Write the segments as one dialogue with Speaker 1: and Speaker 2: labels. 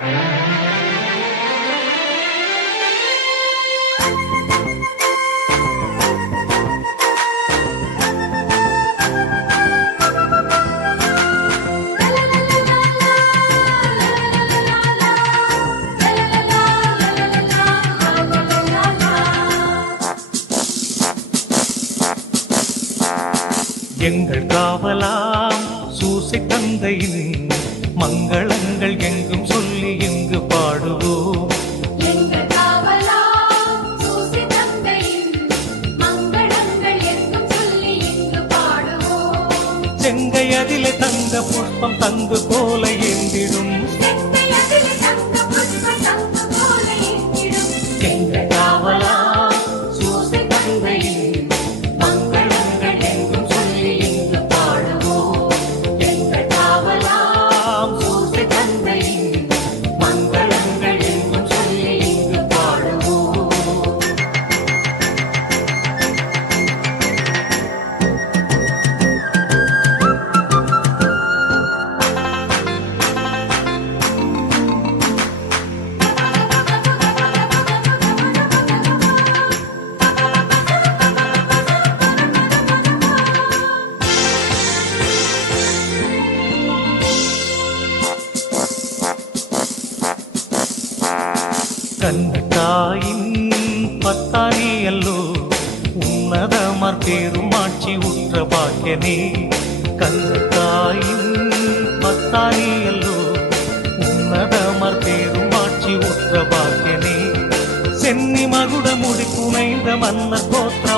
Speaker 1: எங்கள் காவலாம் சூசை தந்தையின் புஷ்பம் தங்கு போல எந்திடும் கண்ணத்தாயின் பத்தானியல்லோ உன்னதமார் பேருமாட்சி உற்ற பாக்கியனே கண்ணத்தாயின் பத்தானியல்லோ உன்னதமார் பேருமாட்சி உற்ற பாக்கியனே சென்னி மகுட முடி புனைந்த மன்னர் கோத்திர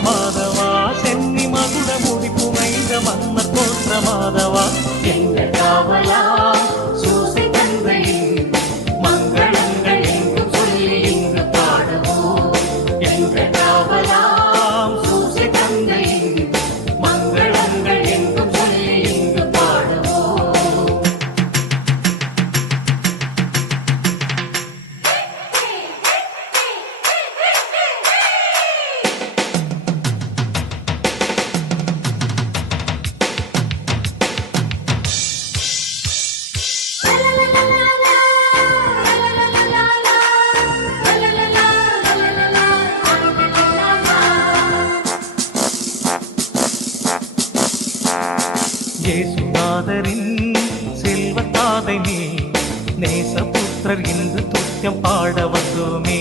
Speaker 1: இயேசுநாதரின் செல்வத்தாதை நீ நேசபுத்திரர் இன்று துத்தியம் பாட வந்தோமே.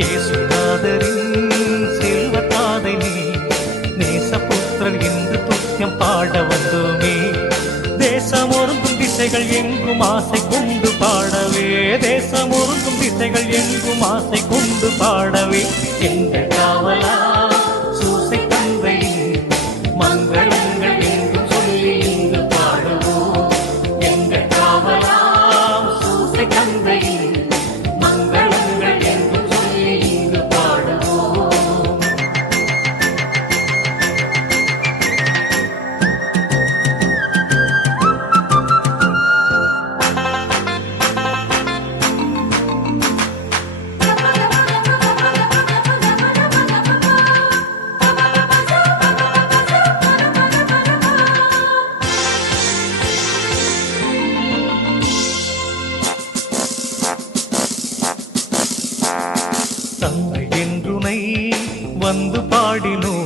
Speaker 1: இயேசுநாதரின் செல்வத்தாதை நீ நேசபுத்திரர் இன்று துத்தியம் பாட வந்தோமே. தேசம் ஒருங்கும் திசைகள் எங்கும் ஆசை கொண்டு பாடவே தேசம் ஒருங்கும் திசைகள் எங்கும் ஆசை கொண்டு பாடவே. எங்கள் காவலா தந்தை என்றுனை வந்து பாடினோ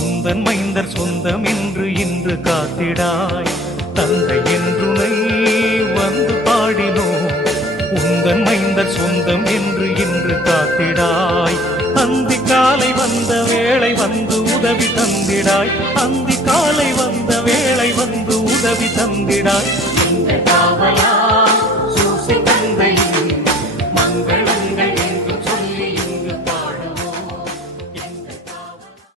Speaker 1: உந்தன் மைந்தர் சொந்தம் என்று இன்று காத்திடாய். தந்தை என்றுனை வந்து பாடினோ உந்தன் மைந்தர் சொந்தம் என்று இன்று காத்திடாய். அந்தி காலை வந்த வேளை வந்து உதவி தந்திடாய். அந்தி காலை வந்த வேளை வந்து உதவி தந்திடாய். எங்கள் காவலா